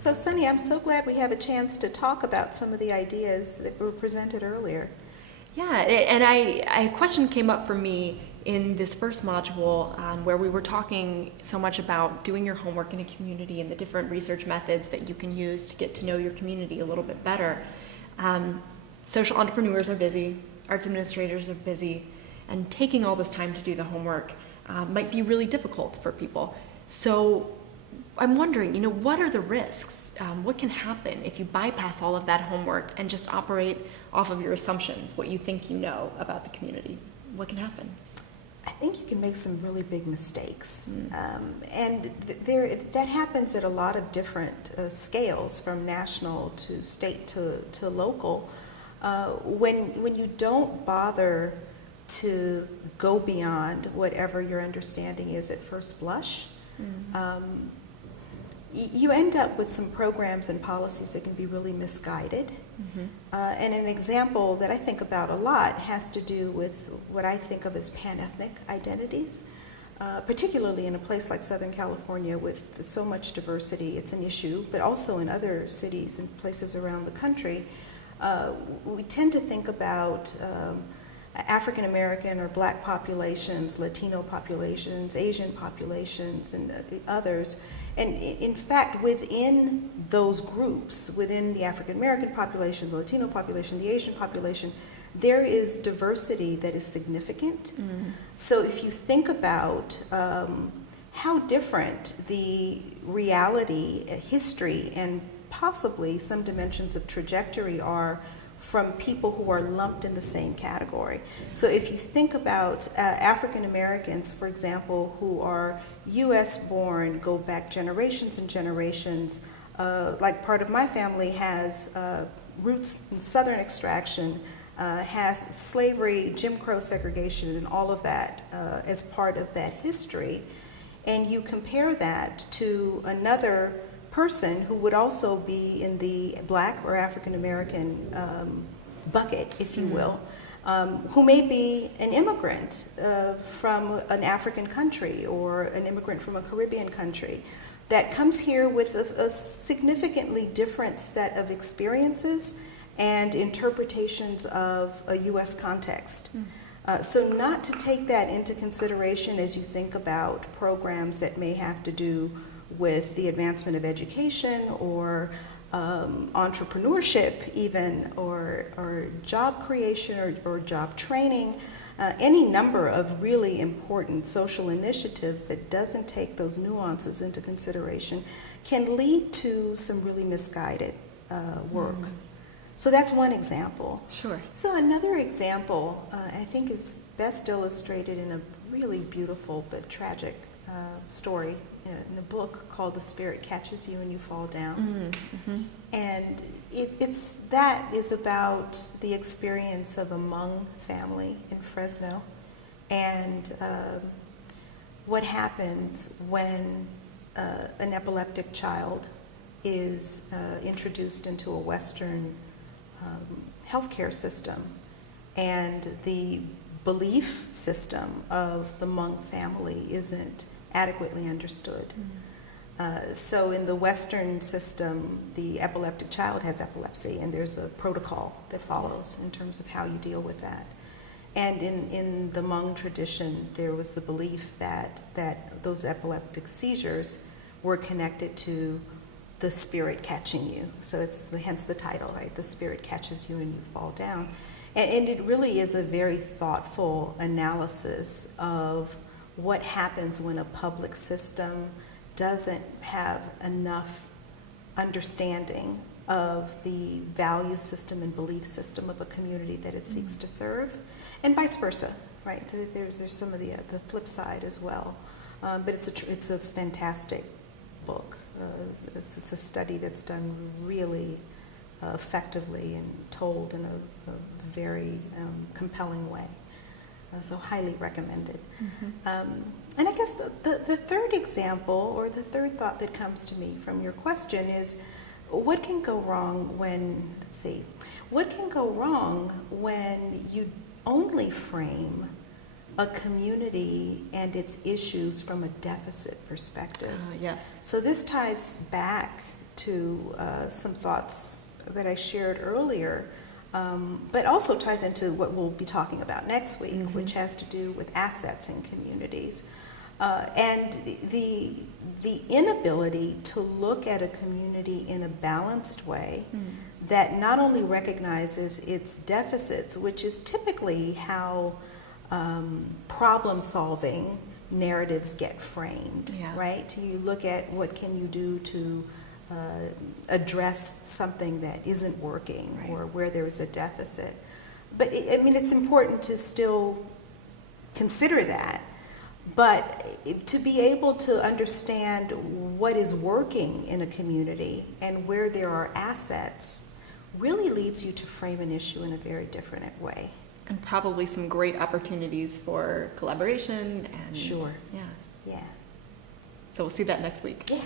So Sunny, I'm so glad we have a chance to talk about some of the ideas that were presented earlier. Yeah, a question came up for me in this first module where we were talking so much about doing your homework in a community and the different research methods that you can use to get to know your community a little bit better. Social entrepreneurs are busy, arts administrators are busy, and taking all this time to do the homework might be really difficult for people. So I'm wondering, what are the risks? What can happen if you bypass all of that homework and just operate off of your assumptions, what you think you know about the community? What can happen? I think you can make some really big mistakes. And that happens at a lot of different scales, from national to state to local. When you don't bother to go beyond whatever your understanding is at first blush, you end up with some programs and policies that can be really misguided. And an example that I think about a lot has to do with what I think of as pan-ethnic identities, particularly in a place like Southern California with so much diversity. It's an issue, but also in other cities and places around the country. We tend to think about African American or Black populations, Latino populations, Asian populations, and others. And in fact, within those groups, within the African American population, the Latino population, the Asian population, there is diversity that is significant. So if you think about how different the reality, history, and possibly some dimensions of trajectory are from people who are lumped in the same category. So if you think about African Americans, for example, who are US born, go back generations and generations, like part of my family has roots in Southern extraction, has slavery, Jim Crow segregation, and all of that as part of that history. And you compare that to another person who would also be in the Black or African American bucket, if you will, who may be an immigrant from an African country or an immigrant from a Caribbean country that comes here with a significantly different set of experiences and interpretations of a U.S. context. So not to take that into consideration as you think about programs that may have to do with the advancement of education or entrepreneurship even, or job creation or job training, any number of really important social initiatives that doesn't take those nuances into consideration can lead to some really misguided work. So that's one example. Sure. So another example I think is best illustrated in a really beautiful but tragic story in a book called The Spirit Catches You and You Fall Down. And that is about the experience of a Hmong family in Fresno and what happens when an epileptic child is introduced into a Western healthcare system, and the belief system of the Hmong family isn't adequately understood. So in the Western system, the epileptic child has epilepsy, and there's a protocol that follows in terms of how you deal with that. And in the Hmong tradition, there was the belief that those epileptic seizures were connected to the spirit catching you. So it's hence the title, right? The spirit catches you and you fall down. And it really is a very thoughtful analysis of what happens when a public system doesn't have enough understanding of the value system and belief system of a community that it seeks to serve, and vice versa, right? There's some of the flip side as well, but it's a fantastic book. It's a study that's done really effectively and told in a very compelling way. So highly recommended. And I guess the third example, or the third thought that comes to me from your question is, what can go wrong when you only frame a community and its issues from a deficit perspective? Yes. So this ties back to some thoughts that I shared earlier, but also ties into what we'll be talking about next week, which has to do with assets in communities. And the inability to look at a community in a balanced way that not only recognizes its deficits, which is typically how problem-solving narratives get framed, right? You look at what can you do to address something that isn't working or where there is a deficit. But I mean, it's important to still consider that, but to be able to understand what is working in a community and where there are assets really leads you to frame an issue in a very different way. And probably some great opportunities for collaboration and Sure. Yeah. Yeah. So we'll see that next week. Yeah.